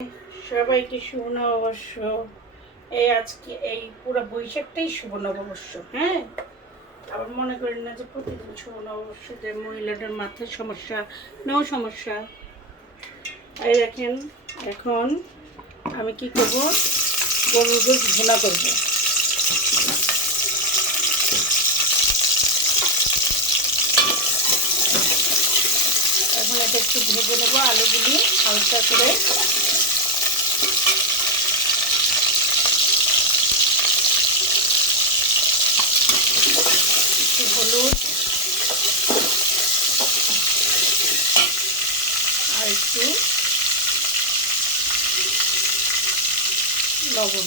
সবাইকে শুভ নববর্ষ। এই আজকে এই পুরো বৈশাখটাই শুভ নববর্ষ। হ্যাঁ, আবার মনে করেন না যে প্রতিদিন শুভ নববর্ষ, যে মহিলাদের মাথায় সমস্যা, নো সমস্যা। এই দেখেন, এখন আমি কি করব, গরুর গোশ ভুনা করব। এখন এটা একটু ভেজে নেব, আলুগুলি হালকা করে। হলুদ আর একটু লবণ।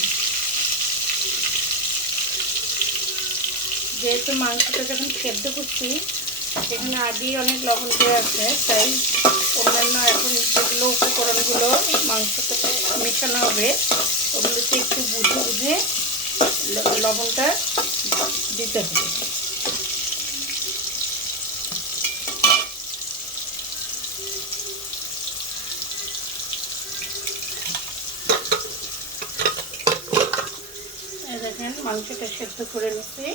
যেহেতু মাংসটা যখন সেদ্ধ করছি সেখানে আগেই অনেক লবণ দেওয়া আছে, তাই অন্যান্য এখন যেগুলো উপকরণগুলো মাংসটাতে মেশানো হবে ওগুলোতে একটু বুঝে বুঝে লবণটা দিতে হবে। দেখেন মাংসটা সেদ্ধ করে নিচ্ছি।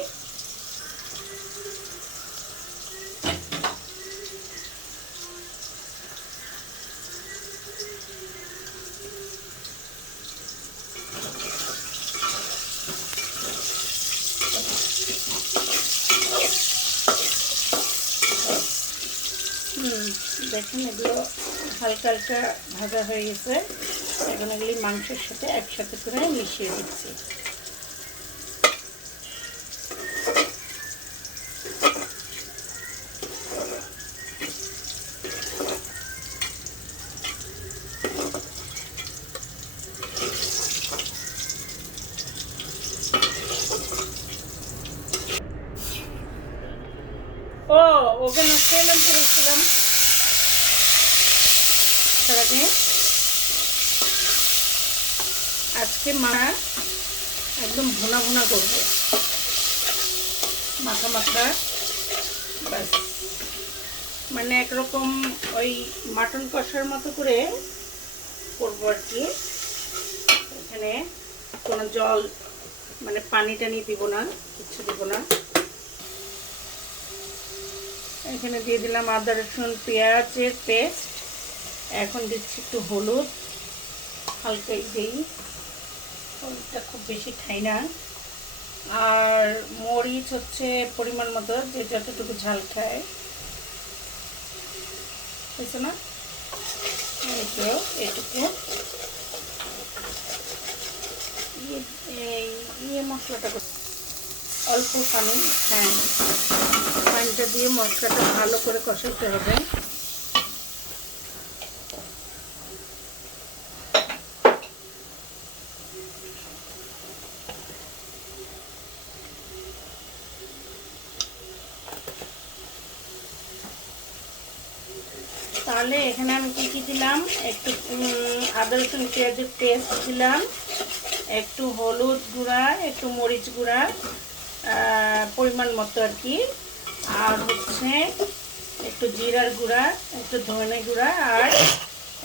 দেখুন এগুলো হালকা হালকা ভাজা হয়ে গেছে। এখন এগুলি মাংসের সাথে একসাথে করে মিশিয়ে দিচ্ছি। ও ওখানে তেল আনতে বলছিলাম সারাদিন। আজকে মা একদম ভুনা ভুনা করবে, মাখা মাখা। ব্যাস, মানে একরকম ওই মাটন কষার মতো করে করবো আর কি। এখানে কোনো জল মানে পানি টানি দিব না, কিচ্ছু দিব না। এখানে দিয়ে দিলাম আদা রসুন পেঁয়াজের পেস্ট। এখন দিচ্ছি একটু হলুদ, হালকাই দিই, হলুদটা খুব বেশি খাই না। আর মরিচ হচ্ছে পরিমাণ মতো, যে যতটুকু ঝাল খায়, বুঝছো না? এইটুকু এই মশলাটা অল্প পানি, হ্যাঁ পানিটা দিয়ে মশলাটা ভালো করে কষাতে হবে। তাহলে এখানে আমি কি কি দিলাম, একটু আদা রসুন পেঁয়াজের পেস্ট দিলাম, একটু হলুদ গুঁড়া, একটু মরিচ গুঁড়া পরিমাণ মতো আর কি, আর হচ্ছে একটু জিরার গুঁড়া, একটু ধনে গুঁড়া, আর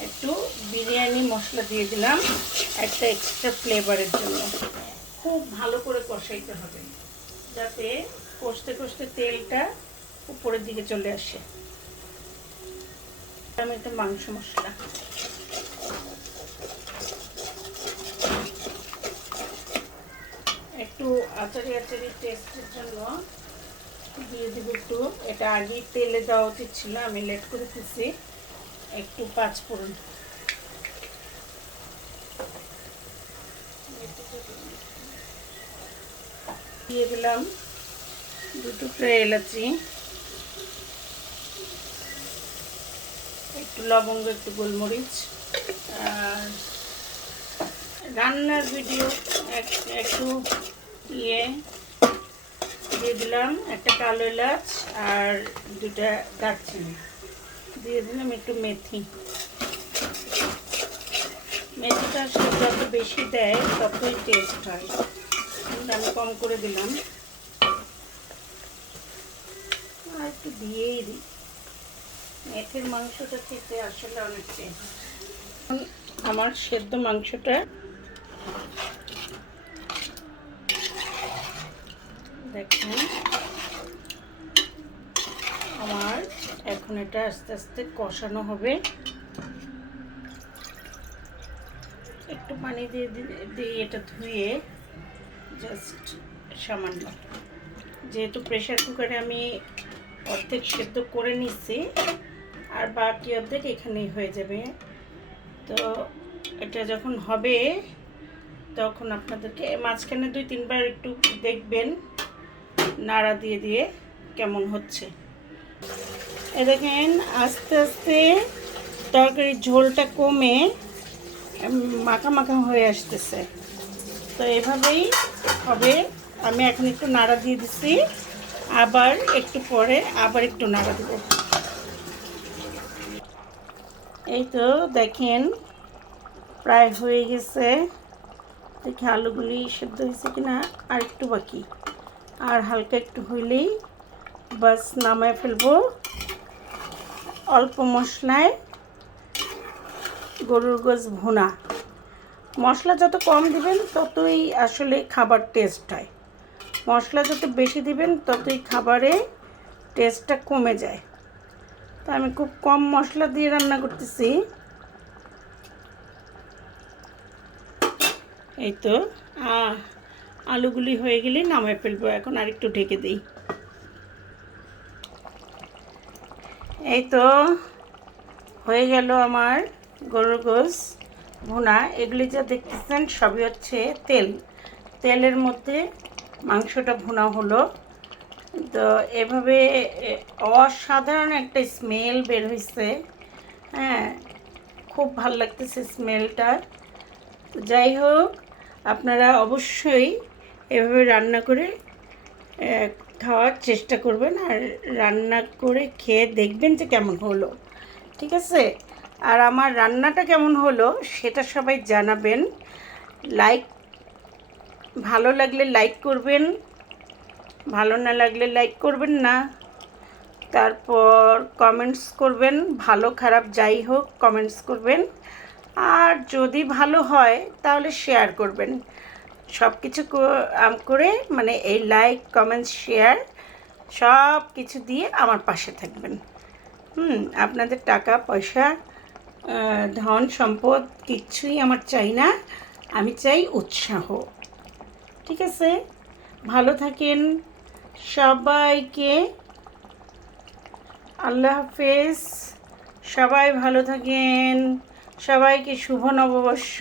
একটু বিরিয়ানি মশলা দিয়ে দিলাম একটা এক্সট্রা ফ্লেভারের জন্য। খুব ভালো করে কষাইতে হবে যাতে কষতে কষতে তেলটা উপরের দিকে চলে আসে। আমি একটা মাংস মশলা একটু আচারি আচারি টেস্টের জন্য দিয়ে দিব একটু। এটা আগে তেলে দেওয়া উচিত ছিল, আমি লেট করে দিচ্ছি। একটু পাঁচফোড়ন দিয়ে দিলাম, দুটো এলাচি, একটু লবঙ্গ, একটু গোলমরিচ। আর রান্নার ভিডিও একটু দিয়ে দিলাম একটা কালো এলাচ আর দুটা দারচিনি। দিয়ে দিলাম একটু মেথি। মেথিটা যত বেশি দেয় ততই টেস্ট হয়, আমি কম করে দিলাম। আর একটু দিয়েই দিই, মেথির মাংসটা খেতে আসলে অনেক টেস্ট। আমার সেদ্ধ মাংসটা। দেখুন আমার এখন এটা আস্তে আস্তে কষানো হবে। একটু পানি দিয়ে দিয়ে এটা ধুয়ে জাস্ট সামান্য, যেহেতু প্রেশার কুকারে আমি অর্ধেক সেদ্ধ করে নিচ্ছি আর বাকি অর্ধেক এখানেই হয়ে যাবে। তো এটা যখন হবে তখন আপনাদেরকে মাঝখানে 2-3 বার একটু দেখবেন নাড়া দিয়ে দিয়ে কেমন হচ্ছে। এ দেখেন আস্তে আস্তে তরকারির ঝোলটা কমে মাখা মাখা হয়ে আসতেছে। তো এভাবেই হবে। আমি এখন একটু নাড়া দিয়ে দিচ্ছি, আবার একটু পরে আবার একটু নাড়া দেব। এই তো দেখেন প্রায় হয়ে গেছে। দেখি আলুগুলি সেদ্ধ হয়েছে কিনা, আর একটু বাকি, আর হালকা একটু হইলেই বাস নামায় ফেলবো। অল্প মশলায় গরুর গোশ ভুনা। মশলা যত কম দিবেন ততই আসলে খাবার টেস্ট হয়, মশলা যত বেশি দিবেন ততই খাবারে টেস্টটা কমে যায়। তো আমি খুব কম মশলা দিয়ে রান্না করতেছি। এই তো আলুগুলি হয়ে গেলে নামায় ফেলবো। এখন আর একটু ঢেকে দিই। এই তো হয়ে গেল আমার গরুর গোশ ভুনা। এগুলি যা দেখতেছেন সবই হচ্ছে তেলের মধ্যে মাংসটা ভুনা হলো। তো এভাবে অসাধারণ একটা স্মেল বের হয়েছে। হ্যাঁ, খুব ভালো লাগতেছে স্মেলটা। যাই হোক, আপনারা অবশ্যই এভাবে রান্না করে খাওয়ার চেষ্টা করবেন, আর রান্না করে খেয়ে দেখবেন যে কেমন হলো। ঠিক আছে? আর আমার রান্নাটা কেমন হলো সেটা সবাই জানাবেন। ভালো লাগলে লাইক করবেন, ভালো না লাগলে লাইক করবেন না। তারপর কমেন্টস করবেন, ভালো খারাপ যাই হোক কমেন্টস করবেন। আর যদি ভালো হয় তাহলে শেয়ার করবেন। সব কিছু করে মানে এই লাইক কমেন্টস শেয়ার সব কিছু দিয়ে আমার পাশে থাকবেন। আপনাদের টাকা পয়সা ধন সম্পদ কিচ্ছুই আমার চাই না, আমি চাই উৎসাহ। ঠিক আছে? ভালো থাকেন সবাইকে। আল্লাহ হাফেজ। সবাই ভালো থাকেন। সবাইকে শুভ নববর্ষ।